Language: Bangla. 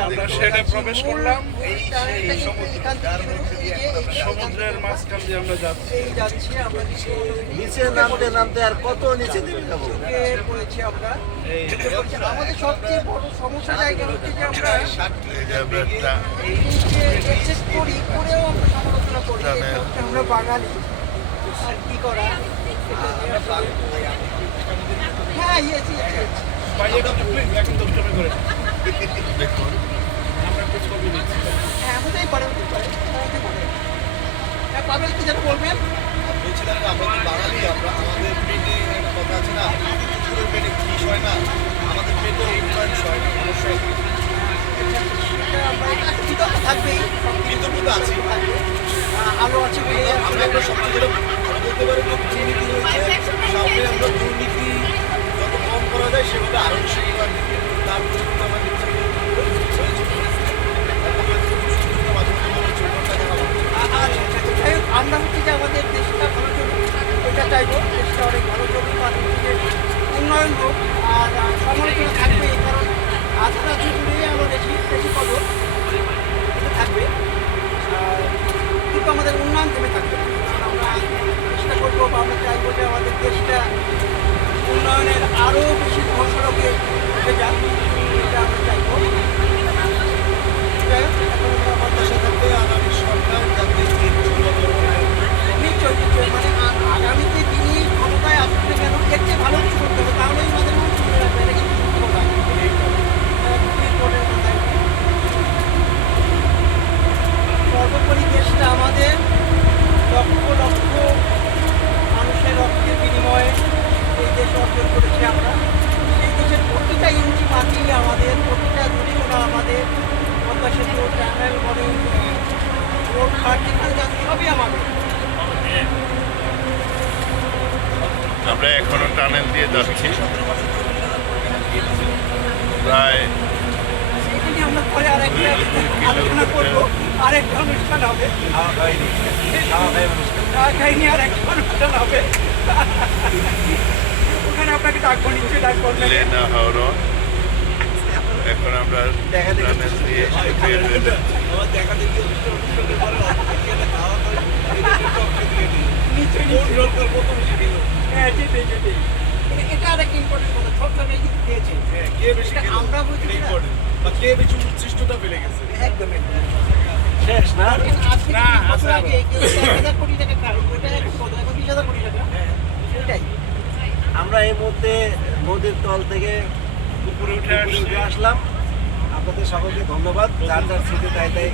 আমরা শেডে প্রবেশ করলাম এই সমুদ্রের মাঝখান দিয়ে আমরা যাচ্ছি। নিচে। নামতে নামতে আর কত নিচে দিকে যাব? পড়েছি আমরা। আমাদের সবচেয়ে বড় সমস্যা জায়গা হচ্ছে যে আমরা করি করেও আমরা সমালোচনা করি আমরা বাঙালি। আর কি করা? এটা নিয়ে আসলে- হ্যাঁ ইয়েছি হ্যাঁ পারে হ্যাঁ কি যেন বলবেন? বলছিলাম আমরা তো বাঙালি আমরা আমাদের পেটে একটা কথা আছে না কুকুরের পেটে ফিস হয় না আমাদের পেটে ইনফ্লুয়েন্স হয় না অবশ্যই। থাকবেই। বিতর্ক তো আছেই। থাকবে আহ, আলো আছে বলে আমরা একটা সবচেয়ে যেটা বলতে পারি করা আরও আমাদের দেশটা ভালো চলুক দেশটা অনেক ভালো চলুক হচ্ছে উন্নয়ন হোক আর সমালোচনা থাকবে কারণ আধা রাজ্য জুড়ে আমরা বেশি বেশি পাবো থাকবে কিন্তু আমাদের উন্নয়ন থেমে থাকবে আমরা চেষ্টা করব বা আমরা চাইব যে আমাদের দেশটা উন্নয়নের আরও বেশি ঘোষণাকে উঠে যাক এটা আমরা চাইব যাই হোক এখন আমরা আমাদের দেশে থাকতে আগামী সরকার যাতে এই জলবায়ু নিশ্চয় নিশ্চয় মানে আ- আগামীতে তিনি ক্ষমতায় আসুন না কেন এর চেয়ে ভালো কিছু করতে হবে তাহলেই আমাদের মনে মনে রাখবে এটা কিন্তু সত্যি কথা আহ, রিপোর্টের কথায়। সর্বোপরি দেশটা আমাদের লক্ষ লক্ষ মানুষের রক্তের বিনিময়ে এই দেশ অর্জন করেছি আমরা সেই দেশের প্রতিটা ইঞ্চি মাটি আমাদের প্রতিটা দুর্ঘটনা আমাদের পদ্মা সেতু টানেল বলেন রোড ঘাট যেখানে যাচ্ছে সবই আমাদের আমরা এখনও টানেল দিয়ে যাচ্ছি প্রায় সেটা নিয়ে আমরা পরে আরেকটা আলোচনা করব আরেকটা অনুষ্ঠান হবে খাওয়া খাই নিয়ে আরেকটা অনুষ্ঠান হবে ওখানে আপনাকে ডাকবো নিশ্চয়ই ডাকবো আপনাকে। লেনা হাওড়া। এখন আমরা টানেল দিয়ে বের হয়ে যাচ্ছি। হ্যাঁ এটা আরেকটা ইম্পর্টেন্ট কথা কিন্তু হ্যাঁ কে বেশি আমরা important। বা কে বেশি উচ্ছিষ্টতা ফেলে গেছে। একদম একদম। শেষ না? না, তিরিশ আগে কেউ এক হাজার কোটি টাকা খায় ওইটা এখন কত এখন বিশ হাজার কোটি টাকা। সেটাই। আমরা এই মুহূর্তে নদীর তল থেকে উপরে উঠে উঠে আসলাম। আপনাদের সকলকে ধন্যবাদ। যার যার স্মৃতি তাই তাই।